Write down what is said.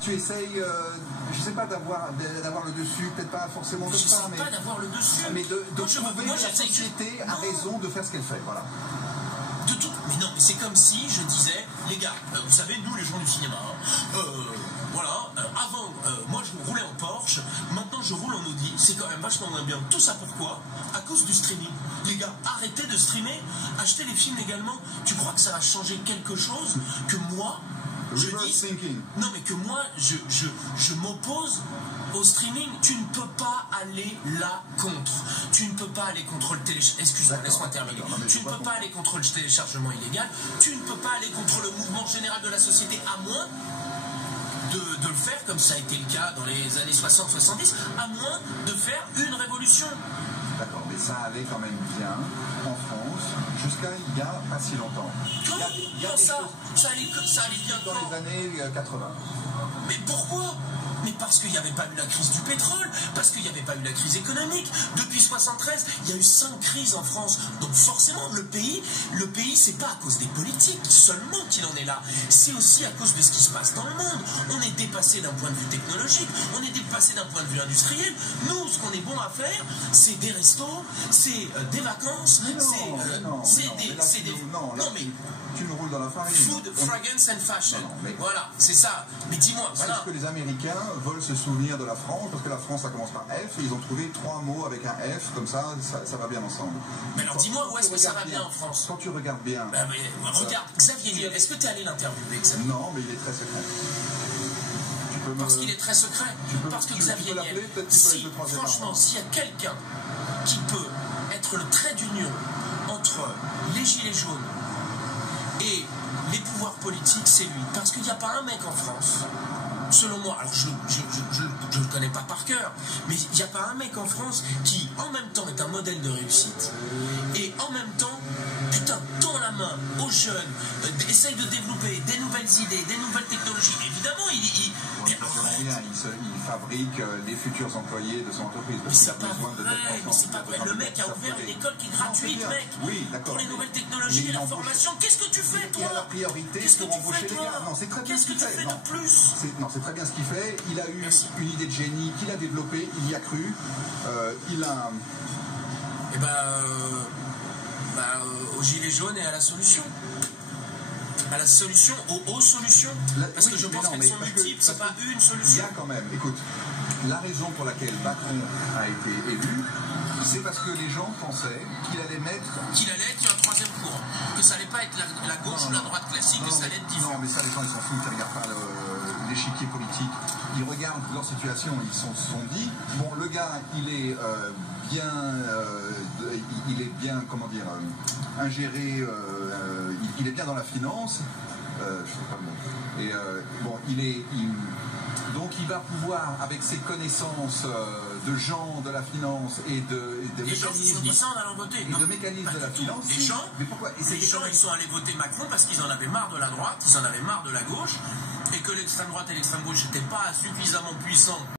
Tu essayes, je sais pas, d'avoir le dessus, peut-être pas forcément comme ça, mais... pas d'avoir le dessus. Mais de prouver que la société a raison de faire ce qu'elle fait, voilà. De tout. Mais non, mais c'est comme si je disais, les gars, vous savez, nous les gens du cinéma, voilà, avant, moi je roulais en Porsche, maintenant je roule en Audi, c'est quand même vachement moins bien. Tout ça pourquoi? À cause du streaming. Les gars, arrêtez de streamer, achetez les films légalement. Tu crois que ça va changer quelque chose que moi, je dis... Non, mais que moi, je m'oppose au streaming. Tu ne peux pas aller là contre. Tu ne peux pas aller contre le téléchargement. Excuse-moi, laisse-moi terminer. Tu ne peux pas aller contre le téléchargement illégal. Tu ne peux pas aller contre le mouvement général de la société, à moins de le faire comme ça a été le cas dans les années 60-70, à moins de faire une révolution. D'accord, mais ça allait quand même bien en France jusqu'à il y a pas si longtemps. Comment ça allait bien dans les années 80. Mais pourquoi? Mais parce qu'il n'y avait pas eu la crise du pétrole, parce qu'il n'y avait pas eu la crise économique. Depuis 73, il y a eu 5 crises en France. Donc forcément, le pays, c'est pas à cause des politiques seulement qu'il en est là. C'est aussi à cause de ce qui se passe dans le monde. On est dépassé d'un point de vue technologique, on est dépassé d'un point de vue industriel. Nous, ce qu'on est bon à faire, c'est des restos, c'est des vacances, mais tu nous roules dans la farine. Food, fragrance and fashion. Voilà, c'est ça. Mais dis-moi, voilà. Est-ce que les Américains veulent se souvenir de la France, parce que la France ça commence par F, et ils ont trouvé 3 mots avec un F, comme ça va bien ensemble. Mais alors dis-moi, où est-ce que ça va bien en France? Quand tu regardes bien... regarde, Xavier Niel, est-ce que tu es allé l'interviewer, Xavier? Non, mais il est très secret. Parce qu'il est très secret. Parce que Xavier Niel, franchement, s'il y a quelqu'un qui peut être le trait d'union entre les gilets jaunes et les pouvoirs politiques, c'est lui. Parce qu'il n'y a pas un mec en France, selon moi, alors je ne le connais pas par cœur, mais il n'y a pas un mec en France qui, en même temps, est un modèle de réussite, et en même temps, putain, tend la main aux jeunes, essaye de développer des nouvelles idées, des nouvelles technologies. Évidemment, il fabrique les futurs employés de son entreprise. Mais c'est pas vrai, le mec a ouvert une école qui est gratuite, mec, pour les nouvelles technologies et la formation. Qu'est-ce que tu fais, toi? Il a la priorité pour embaucher les gars. Non, c'est très bien ce qu'il fait. Qu'est-ce que tu fais de plus? Non, c'est très bien ce qu'il fait. Il a eu une idée de génie qu'il a développée, il y a cru. Il a... aux gilets jaunes et à la solution. Aux solutions. Parce que je pense qu'elles sont multiples, c'est pas une solution. Il y a quand même, écoute, la raison pour laquelle Macron a été élu, c'est parce que les gens pensaient qu'il allait être un troisième courant. Que ça allait pas être la gauche ou la droite classique, que ça allait être différent. Non, mais ça, les gens, ils s'en foutent, ils regardent pas l'échiquier politique. Ils regardent leur situation, ils se sont dit, bon, le gars, il est bien, comment dire, ingéré, il est bien dans la finance, je sais pas le mot. Et donc il va pouvoir, avec ses connaissances de gens de la finance et de mécanismes de la finance. Les gens, ils sont allés voter Macron parce qu'ils en avaient marre de la droite, ils en avaient marre de la gauche, et que l'extrême droite et l'extrême gauche n'étaient pas suffisamment puissants